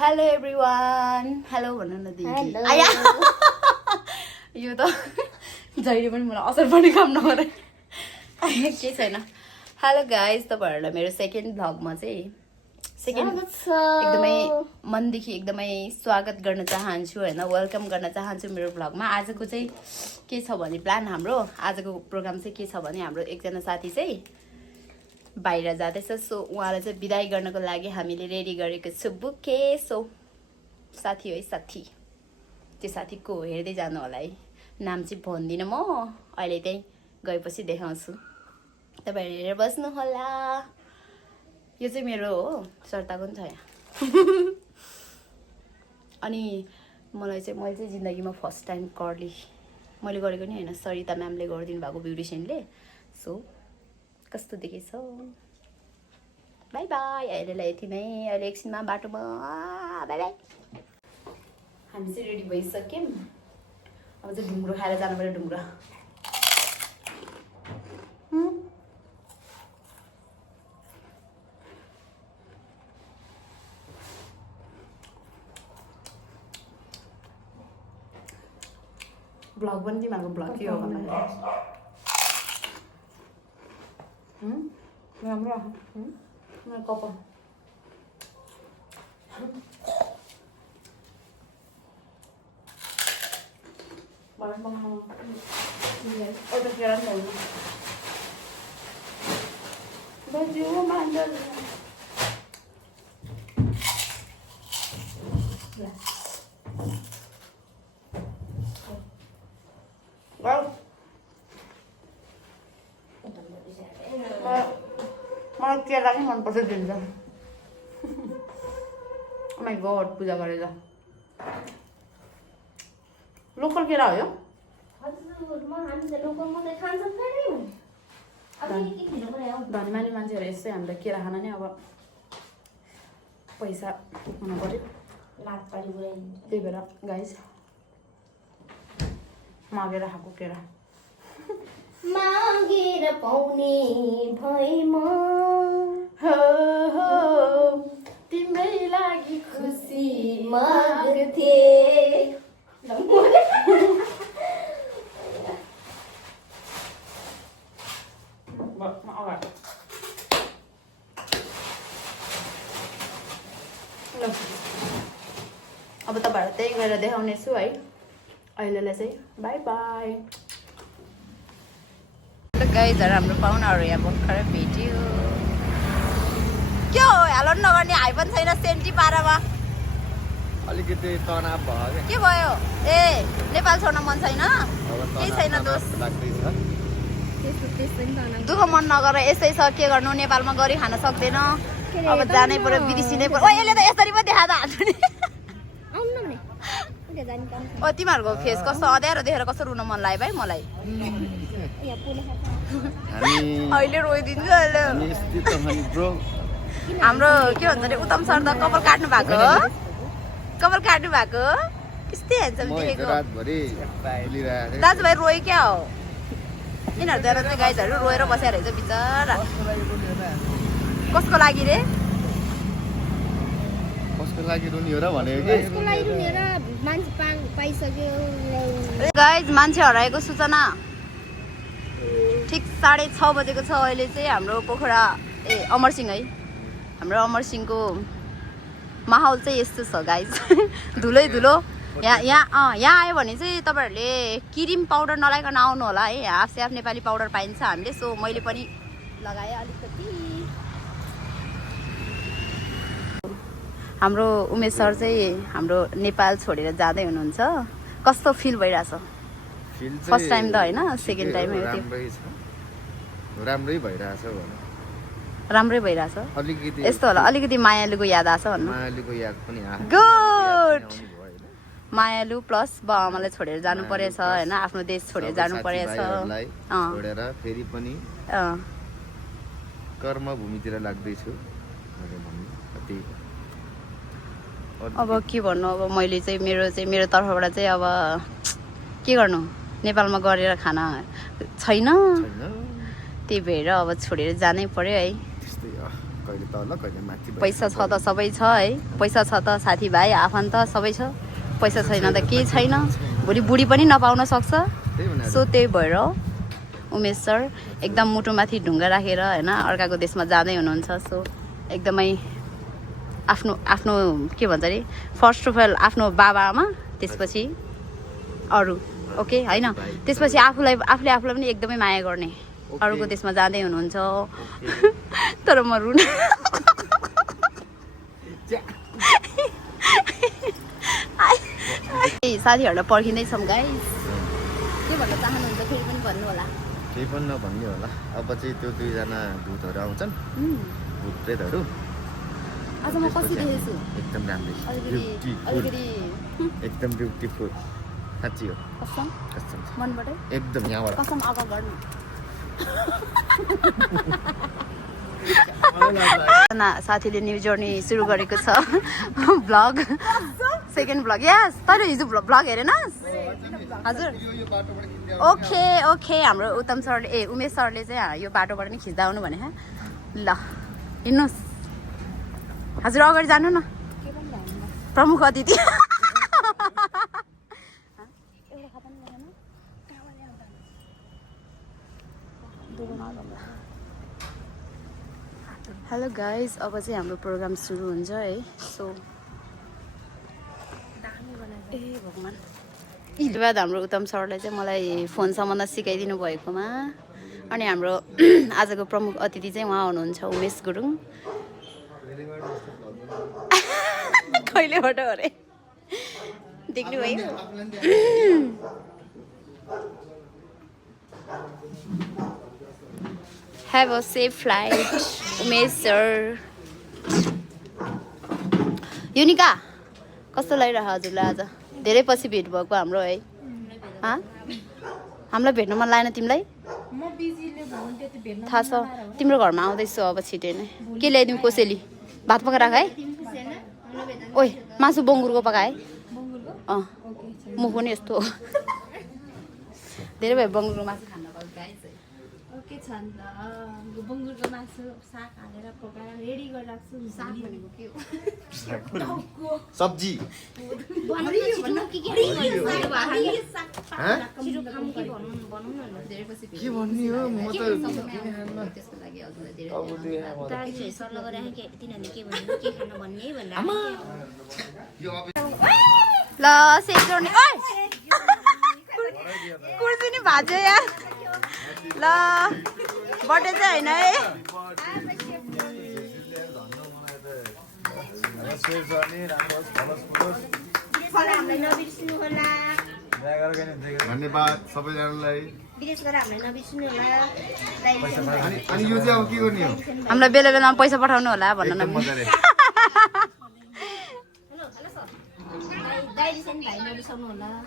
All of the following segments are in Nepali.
हेलो एभ्रिवान हेलो भन्नु न दिदी Hello. आया यो त जहिले पनि मलाई असर पर्ने काम नगरे के छैन हेलो गाइज तपाईहरुलाई मेरो सेकेन्ड भ्लगमा चाहिँ एकदमै मनदेखि एकदमै स्वागत गर्न चाहन्छु हैन वेलकम गर्न चाहन्छु मेरो भ्लगमा आजको चाहिँ के छ भने प्लान हाम्रो आजको प्रोग्राम चाहिँ के छ भने हाम्रो एकजना साथी चाहिँ बाहिर जाँदैछ सो उहाँलाई चाहिँ बिदाई गर्नको लागि हामीले रेडी गरेको छु बुके सो साथी है साथी त्यो साथी को हेर्दै जानु होला है नाम चाहिँ भन्दिनँ म अहिले त्यही गएपछि देखाउँछु तपाईहरु हेरेर बस्नु होला यो चाहिँ मेरो हो सर्ताको पनि छ यहाँ अनि मैले चाहिँ जिन्दगीमा फर्स्ट टाइम कर्ली मैले गरेको नि हैन सरिता म्यामले गरिदिनु भएको ब्युटिशियनले सो कस्तो देखेछ बाइ बाइ अहिलेलाई यति नै अहिले एकछिनमा बाटोमा बाइ बाइ हामी चाहिँ रेडी भइसक्यौँ अब चाहिँ ढुङ्ग्रो खाएर जानु पर्यो ढुङ्ग्रो ब्लग पनि तिमीहरूको ब्लग के हो भन्दा राम्रो मेरो कपाल मलाई केरा नै मनपर्छ दिन्छ माई गड पूजा गरेर लोकल केरा हो यो धनीमानी मान्छेहरू यस्तै हामीलाई केरा खान नै अब पैसा हुनु पर्यो त्यही भएर गाइस मागेर खाएको केरा मागेर पाउने भएमा हो हो तिम्रै लागि खुसी माग्थे अब तपाईँहरू त्यही गएर देखाउने छु है अहिलेलाई चाहिँ बाई बाई गाइजहरू हाम्रो पाहुनाहरू यहाँ भर्खरै भेट्यो के हो हेलो नगर्ने हाई पनि छैन सेन्टी पारामा अलिकति तनाव भयो के भयो ए नेपाल छोड्न मन छैन केही छैन दोष दुःख मन नगर यस्तै छ के गर्नु नेपालमा गरी खान सक्दैन अब जानै पर्यो विदेशी नै पर्यो यसले त यसरी पो देखा त ओ तिमीहरूको फेस कस्तो अँध्यारो देखेर कस्तो रुन मन लाग्यो भाइ मलाई अहिले रोइदिन्छु अहिले हाम्रो के भन्छ अरे उत्तम सर त कपाल काट्नु भएको हो कपाल काट्नु भएको यस्तै हेर्छ देखेको दाजुभाइ रोयो क्या हो यिनीहरूजना चाहिँ गाइजहरू रोएर बसेर रहेछ बिचरा कसको लागि रे कसको लागि रुनी हो र भनेको कि यसको लागि रुनेर मान्छे पाइसक्यो गाइज मान्छे हराएको सूचना ठिक 6:30 बजेको छ अहिले चाहिँ हाम्रो पोखरा अमरसिंह है हाम्रो अमरसिंहको माहौल चाहिँ यस्तो छ गाइज धुलै धुलो यहाँ आयो भने चाहिँ तपाईँहरूले क्रिम पाउडर नलाइकन आउनु होला है यहाँ स्याफ नेपाली पाउडर पाइन्छ हामीले सो मैले पनि लगाएँ अलिकति हाम्रो उमेश सर चाहिँ हाम्रो नेपाल छोडेर जाँदै हुनुहुन्छ कस्तो फिल भइरहेछ फर्स्ट टाइम त होइन सेकेन्ड टाइम हो त्यो राम्रै भइरहेछ राम्रै भइरहेछ अलिकति यस्तो होला अलिकति मायालुको याद आछ भन्नु मायालुको याद पनि आयो गुड मायालु प्लस बाउ आमालाई छोडेर जानु परेछ होइन आफ्नो देश छोडेर जानु परेछ छोडेर फेरि पनि कर्मभूमितिर लाग्दैछु अब के भन्नु अब मैले चाहिँ मेरो तर्फबाट चाहिँ अब के गर्नु नेपालमा गरेर खाना छैन त्यही भएर अब छोडेर जानै पर्यो है कहिले तल कहिले माथि पैसा छ त सबै छ है पैसा छ त साथीभाइ आफन्त सबै छ पैसा छैन त केही छैन भोलि बुढी पनि नपाउन सक्छ सो त्यही भएर उमेश सर एकदम मुटुमाथि ढुङ्गा राखेर होइन अर्काको देशमा जाँदै हुनुहुन्छ सो एकदमै आफ्नो आफ्नो के भन्छ अरे फर्स्ट अफ अल आफ्नो बाबा आमा त्यसपछि अरू ओके होइन त्यसपछि आफूले आफूलाई पनि एकदमै माया गर्ने अरूको देशमा जाँदै हुनुहुन्छ तर म रुन साथीहरूलाई पर्खिँदैछौँ गाइस के भन्न चाहनुहुन्छ फेरि पनि भन्नु होला केही पनि नभन्ने होला अब चाहिँ त्यो दुईजना भूतहरू आउँछन् भूत प्रेतहरू आज म कसरी देखेछु एकदम राम्रो एकदम ब्युटिफुल साँच्ची हो कसम कसम मनबाटै एकदम यहाँबाट कसम अब गर्नु साथीले न्यू जर्नी सुरु गरेको छ भ्लग सेकेन्ड भ्लग यस तैँले हिजो भ्लग हेरेनस् हजुर ओके ओके हाम्रो उत्तम सरले उमेश सरले चाहिँ यो बाटोबाट नि खिच्दा आउनु भने ल हिँड्नुहोस् हजुर अगाडि जानु न प्रमुख अतिथि हेलो गाइज अब चाहिँ हाम्रो प्रोग्राम सुरु हुन्छ है सो ए भगवान् धन्यवाद हाम्रो उत्तम सरले चाहिँ मलाई फोन सम्बन्ध सिकाइदिनु भएकोमा अनि हाम्रो आजको प्रमुख अतिथि चाहिँ उहाँ हुनुहुन्छ उमेश गुरुङ कहिलेबाट अरे देख्नुभयो Have a safe flight, Umesh sir Unika कस्तो लागिरहेको हजुरलाई आज धेरै पछि भेट भएको हाम्रो है हामीलाई भेट्न मन लागेन तिमीलाई थाहा छ तिम्रो घरमा आउँदैछु अब छिटै नै के ल्याइदिउँ कोसेली भात पकाएर है ओइ मासु बङ्गुरको पकाए म पनि यस्तो हो धेरै भयो बङ्गुरको मासु खान के छ नि त बङ्गुरको मासु साग हालेर पकाएर रेडी गरिराख्छु साग भनेको के हो सब्जी के भन्ने हो म त सल्लाह गरेर तिनीहरूले के भन्नु के खानु भन्ने भनेर ल सेभ गर्ने कुर्सी नि भाज्यो यार ल बर्थडे चाहिँ होइन है धन्यवाद सबैजनालाई विदेश गएर हामीलाई नबिर्सिनु होला अनि यो चाहिँ अब के गर्ने हो हामीलाई बेला बेलामा पैसा पठाउनु होला भन्न न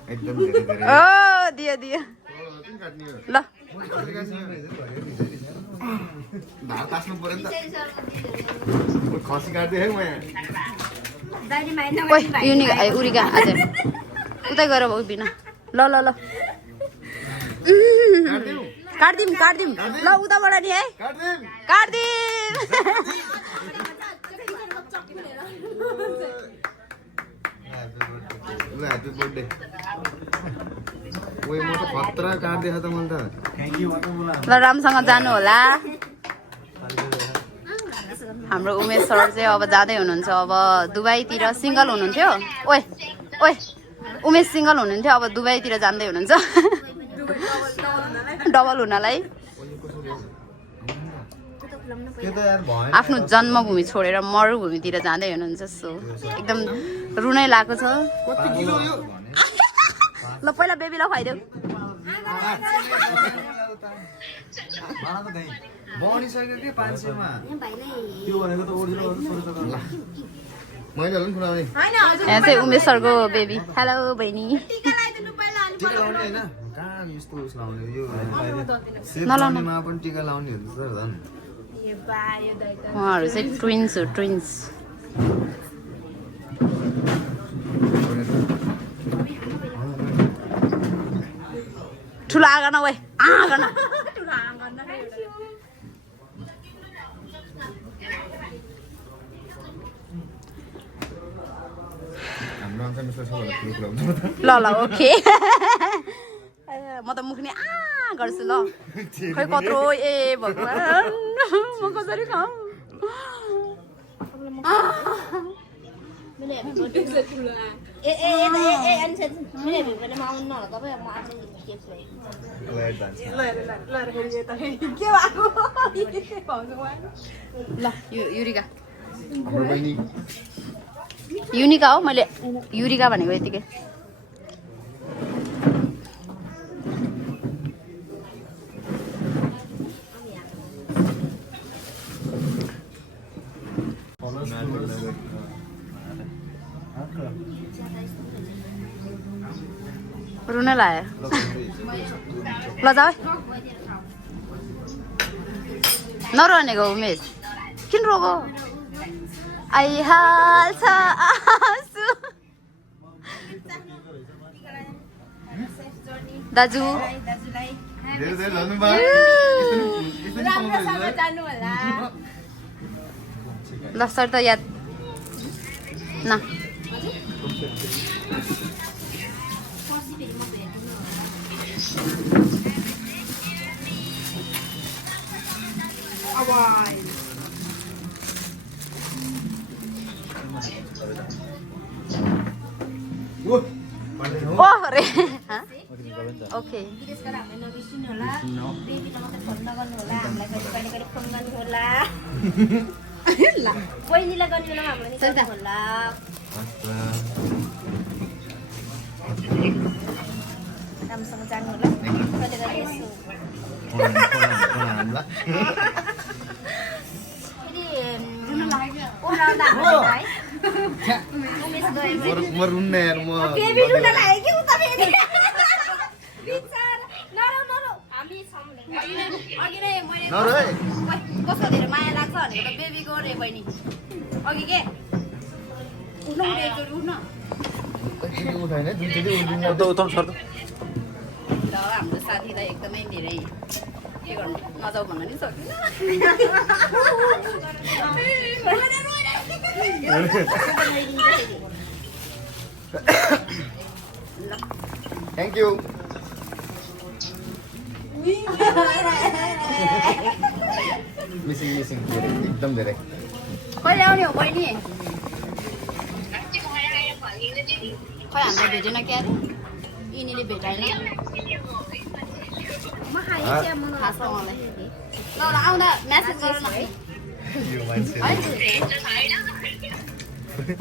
एकदम धेरै धेरै ओ दियो दियो ल धार तास्नु पर्यो नि त खसी काट्दै है म यहाँ ओइ युनिक उरिका आज उतै गएर उभिन ल ल ल काट्दिम ल उताबाट नि है काट्दिम ह्यापी बर्थडे ओइ म त खतरा काट्दैछ त मैले त ल राम्रोसँग जानु होला हाम्रो उमेश सर चाहिँ अब जाँदै हुनुहुन्छ अब दुबईतिर सिङ्गल हुनुहुन्थ्यो ओइ ओइ उमेश सिङ्गल हुनुहुन्थ्यो अब दुबईतिर जाँदै हुनुहुन्छ डबल हुनलाई आफ्नो जन्मभूमि छोडेर मरुभूमितिर जाँदै हुनुहुन्छ सो एकदम रुनै लागेको छ ल पहिला बेबीलाई खुवाइदेऊ बनिसक्यो के 500 मा त्यो भनेको त ओरिजिनल मैले होला नि खुलाउने यहाँ चाहिँ उमेश सरको बेबी हेलो बहिनी टिका लाउने हैन कहाँ यस्तो उस लाउने यो नलाउनेमा पनि टिका लाउने हुन्छ त झन् उहाँहरू चाहिँ ट्विन्स हो ट्विन्स ठुलो आँगन वै आँगन पञ्चमेश्वर सबैभन्दा ठुलो कुरा हुन्छ ल ल ओके म त मुख नि गर्छु ल खै कत्रो ए भगवान म कसरी खाऊ ल युरिका हाम्रो बहिनी युनिका हो मैले युरिका भनेको यतिकै रुन लायो ल जाऊ नरनेको उमेश किन रोगो आइहाल्छ आँसु दाजु धेरै धेरै धन्यवाद ल सर त याद न ओ अरे ओके विदेशबाट हामीलाई नबिर्सिनु होला बेबीलाई मात्रै फोन नगर्नु होला हामीलाई कहिले कहिले फोन गर्नु होला ल बहिनीलाई गर्ने बेलामा हामीलाई नि गर्नु होला राम्रोसँग जानु होला कहिले कहिले यसो ओह्राउँदा है उमेश गयो म रुन्न यार म बेबी रुन लाग्यो कि उता फेरि बिचारा नरौ हामी सम्झे अघि नै मैले नरै कस्तो धेरै माया लाग्छ भनेको त बेबी गरे बहिनी अघि के उठ्न एकचोटि उठ्न उठाएन जुनचोटि उठ्दिन ल हाम्रो साथीलाई एकदमै धेरै के गर्नु नजाऊ भन्न नि सक्दिनँ थ्याङ्क यू मिसिङ धेरै एकदम धेरै कहिले आउने हो बहिनी खै हामीलाई भेटेन क्या अरे यिनीले भेटाएन थाहा छ मलाई ल आउँदा म्यासेज गर न है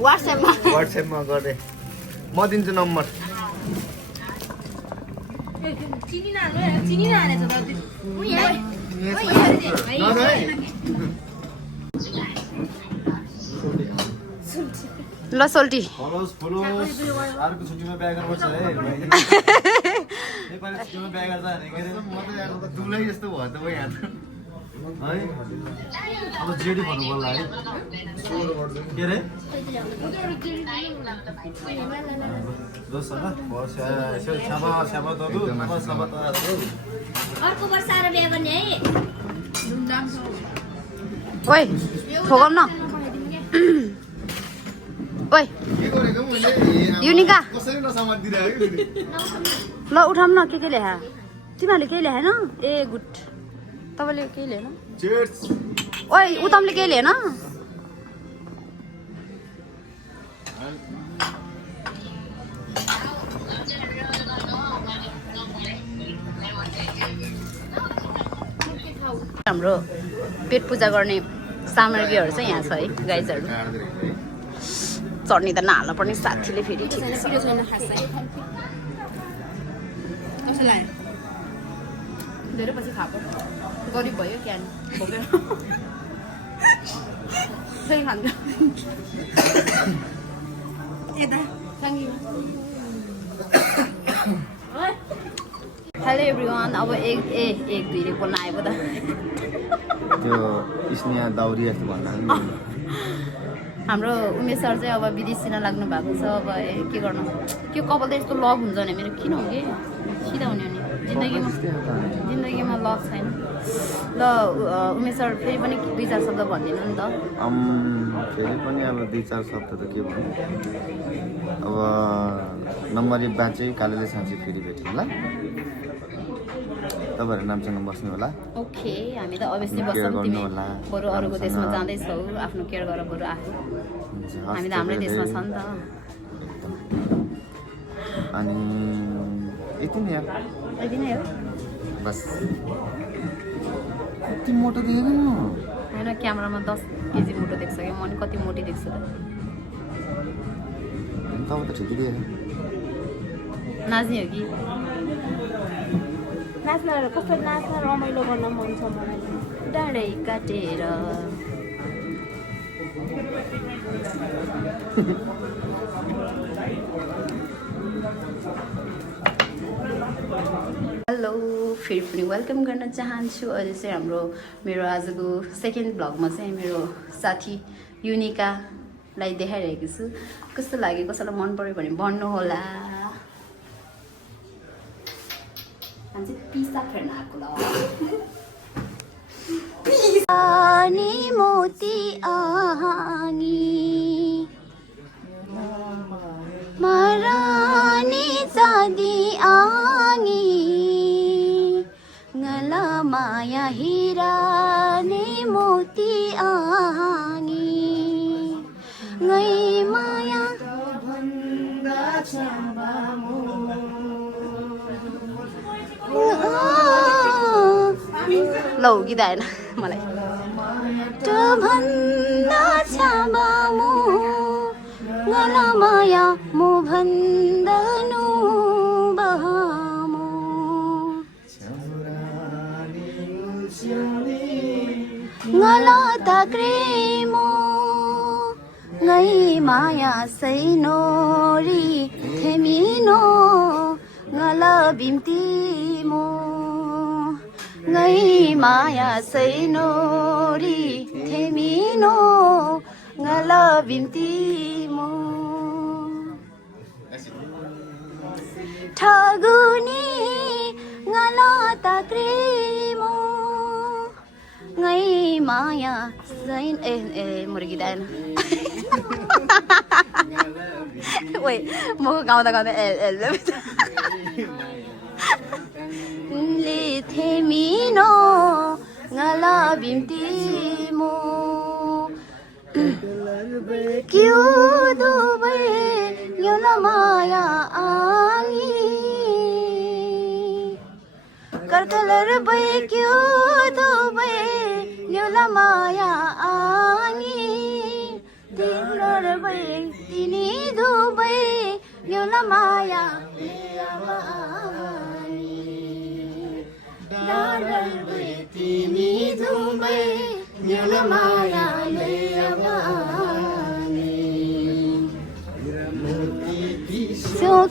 वाट्सएपमा गरेँ म दिन्छु नम्बर ल सोल्टी अर्को छुट्टीमा बिहा गर्नुपर्छ है नेपाली छुट्टीमा बिहा गर्दा म त दुलै जस्तो भयो त यहाँ त है अब जेडी भन्नु पर्ला है के अरे अर्को वर्ष आएर बिहा गर्ने है ओइ ठोकम न ओइ युनिका कसरी नसमातिदिरहेको ल उठाउँ न के ल्याए तिमीहरूले केही ल्याएन ए गुड तपाईँले केही ल्याएन चेयर्स ओइ उतमले केही ल्याएन हाम्रो पेट पूजा गर्ने सामग्रीहरू चाहिँ यहाँ छ है गाइजहरू चट्नी त नहाल्नु पर्ने साथीले फेरि धेरै पछि खाएको गरिब भयो क्यान बोकेर फेरि खान्छ हेलो एभ्रिवान अब एक दुईले बोल्न आएको त त्यो स्नेहा दाउरी जस्तो भन्दा हाम्रो उमेश सर चाहिँ अब विदेश दिन लाग्नु भएको छ अब के गर्नु के कपाल त यस्तो लक हुन्छ भने मेरो किन हो कि सिधा हुने हो नि जिन्दगीमा लक छैन ल उमेश सर फेरि पनि 2-4 शब्द भनिदिनु नि त फेरि पनि अब 2-4 शब्द त के भन्नु अब नम्बरी बाँचे कालेले साँच्ची फेरि भेट्यौँ ल तपाईँहरू नामसँग बस्नु होला ओके हामी त अभियसली केयर बस्छौँ गर्नु तिमी होला बरु अरूको देशमा जाँदैछौ आफ्नो केयर गर बरु आफू हुन्छ, हस् हामी त हाम्रै देशमा छ नि त अनि यति नै हो यति नै हो बस कति मोटो देखेको म होइन क्यामेरामा 10 केजी मोटो देख्छ क्या म नि कति मोटी देख्छु त तपाईँ त ठिकै दिएछ नाच्ने हो कि नाच्न कस्तो नाच्न रमाइलो गर्न मन छ मलाई डाँडै काटेर हेलो फेरि पनि वेलकम गर्न चाहन्छु अहिले चाहिँ हाम्रो मेरो आजको सेकेन्ड भ्लगमा चाहिँ मेरो साथी युनिकालाई देखाइरहेको छु कस्तो लाग्यो कसैलाई मन पर्यो भने भन्नु होला हामी पिसा फेर्न आएको ल अनि मोती आनी मरानी चाँदी आनी गला माया हीरा ने मोती आनी गई माया लौ गीत आएन मलाई भन्दा छाबामु गला माया मो भन्दानु बहामु गला ताक्रेमो गई माया सैनोरी थेमिनो गला बिम्तिमो गई माया सैनोरी थेमिनो गला बिम्तिमो ठगुनी गला ताक्रेमो गई माया सैन ए मुर्गी दाएन ओइ म गाउँदा गाउँदा ले थेमिनो गला बिम्तिमो क्यों दुबई योला माया आनी करकलर बे क्यों दुबई योला माया आनी तिम्रो बे तिनी दुबई योला माया तिमी दुबई योला माया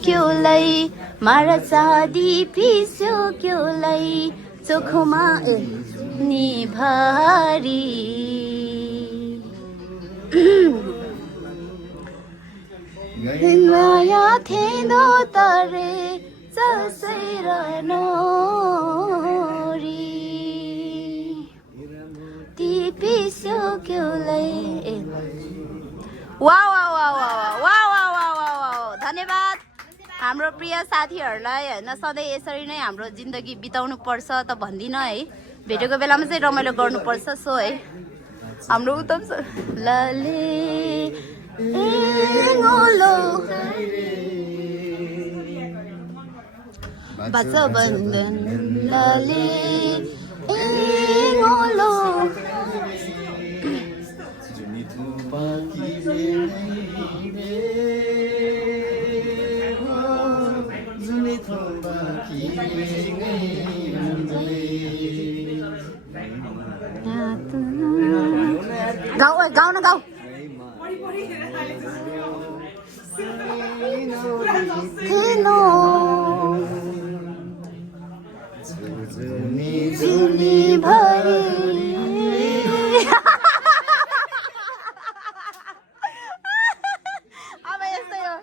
क्योलाई मारा चाँदी पिस्यो क्योलाई चोखोमा नि भारी माया थेदो तरे जसै र नोरी ती पिस्यो क्योलाई wow wow wow wow wow wow wow wow धन्यवाद हाम्रो प्रिय साथीहरूलाई होइन सधैँ यसरी नै हाम्रो जिन्दगी बिताउनु पर्छ त भन्दिनँ है भेटेको बेलामा चाहिँ रमाइलो गर्नुपर्छ सो है हाम्रो उत्तम लले गोलो बाचा बन्धन लले गोलो गाउ गाउ न गाउ थिनो जुनी भरी अब यस्तै हो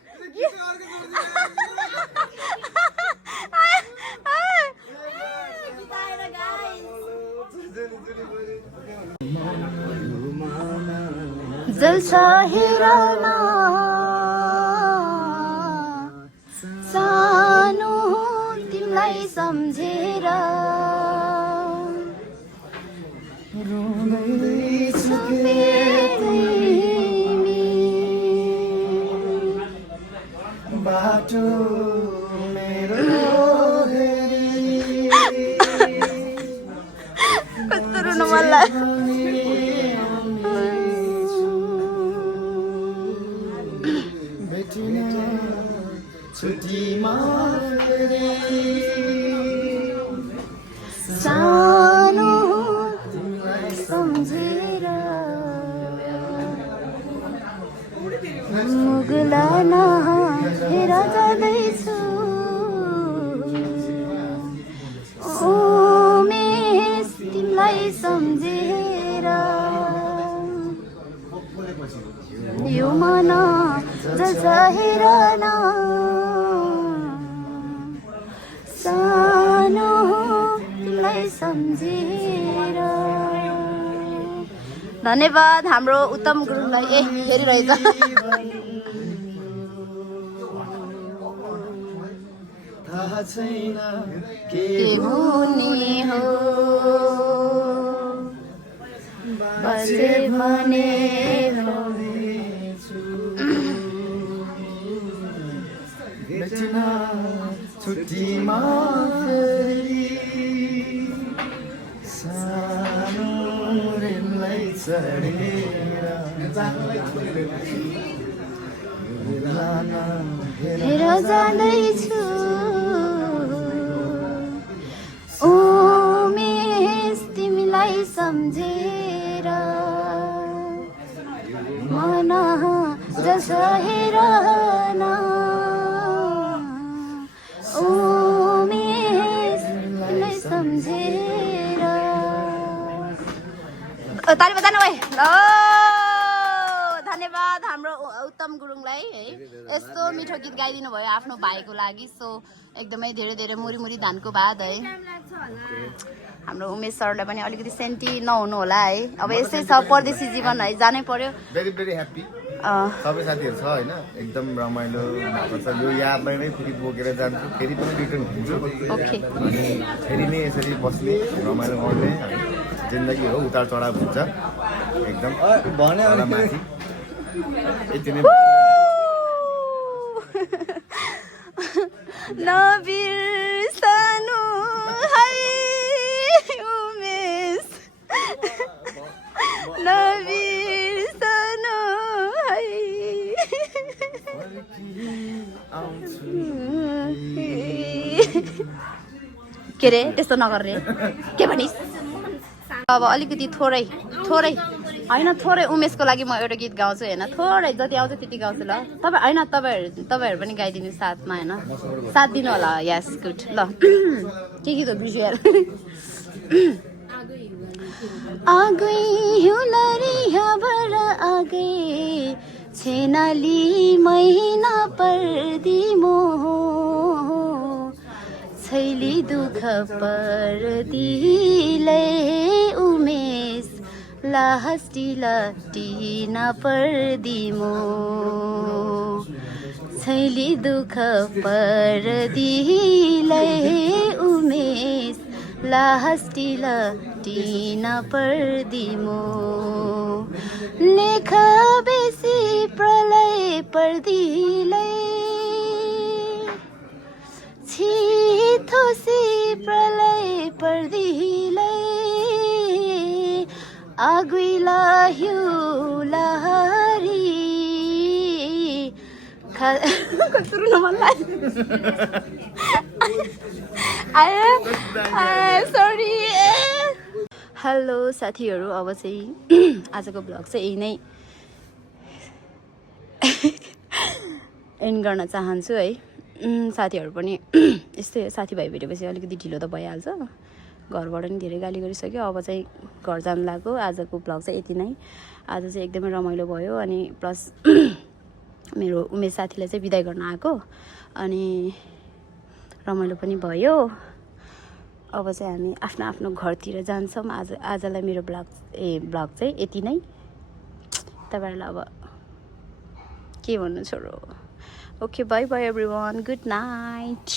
जलसा हेरना सम्झेर बाटो मेरो कस्तो रुन मन लाग्यो छुट्टीमा सानो सम्झेर मुगुला हेर जाँदैछु उमेश तिमीलाई सम्झेर यो मन जल्छ हेर न सानो तिमीलाई सम्झेर धन्यवाद हाम्रो उत्तम गुरुङलाई हेरिरहेछ थाहा छैन के हुने हो बसे भने भेटिन छुट्टीमा फेरि सानो रेललाई चढेर हेर जाँदैछु उमेश तिमीलाई सम्झेर मन जस हेर न उमेश तिमीलाई सम्झेर ताली बजाउनु भाइ ल धन्यवाद हाम्रो उत्तम गुरुङलाई है यस्तो मिठो गीत गाइदिनु भयो आफ्नो भाइको लागि सो एकदमै धेरै धेरै मुरी मुरी धानको भात है हाम्रो उमेश सरलाई पनि अलिकति सेन्टी नहुनु होला है अब यस्तै छ परदेशी जीवन है जानै पर्यो भेरी भेरी ह्याप्पी सबै साथीहरू छ होइन एकदम रमाइलो भएको छ यो यादलाई नै फेरि बोकेर जान्छु फेरि पनि रिटर्न हुन्छु ओके अनि फेरि नै यसरी बस्ने रमाइलो गर्ने जिन्दगी हो उतार चढाव हुन्छ एकदम माथि यति नै नबिर्सनु है उमेश नबिर्सनु है के रे त्यस्तो नगर्ने के भनिस् अब अलिकति थोरै होइन थोरै उमेशको लागि म एउटा गीत गाउँछु होइन थोरै जति आउँछ त्यति गाउँछु ल तपाईँ होइन तपाईँहरू पनि गाइदिनु साथमा होइन साथ दिनु होला यस गुड ल के गीत हो बिर्सियो यार आगै हिउँलरी यहाँबाट आगै छेनाली महिना पर्दिमो छैली दुःख पर्दिलै उमेश लाहस्टी नपर्दिमो छैली दुःख पर्दिलै उमेश लाहस्टी नपर्दिमो लेख बेसी प्रलय पर्दिलै छिथोसी प्रलय पर्दिलै आगुइला हिउँलहरी कस्तो रुन मन लाग्यो सरी हेलो साथीहरू अब चाहिँ आजको ब्लग चाहिँ यही नै एन्ड गर्न चाहन्छु है साथीहरू पनि यस्तै साथीभाइ भेटेपछि अलिकति ढिलो त भइहाल्छ घरबाट नि धेरै गाली गरिसक्यो अब चाहिँ घर जानु लाग्यो आजको ब्लग चाहिँ यति नै आज चाहिँ एकदमै रमाइलो भयो अनि प्लस मेरो उमेश साथीलाई चाहिँ बिदाई गर्न आएको अनि रमाइलो पनि भयो अब चाहिँ हामी आफ्नो आफ्नो घरतिर जान्छौँ आजलाई मेरो ब्लग चाहिँ यति नै तपाईँहरूलाई अब के भन्नु छोडो okay by by everyone good night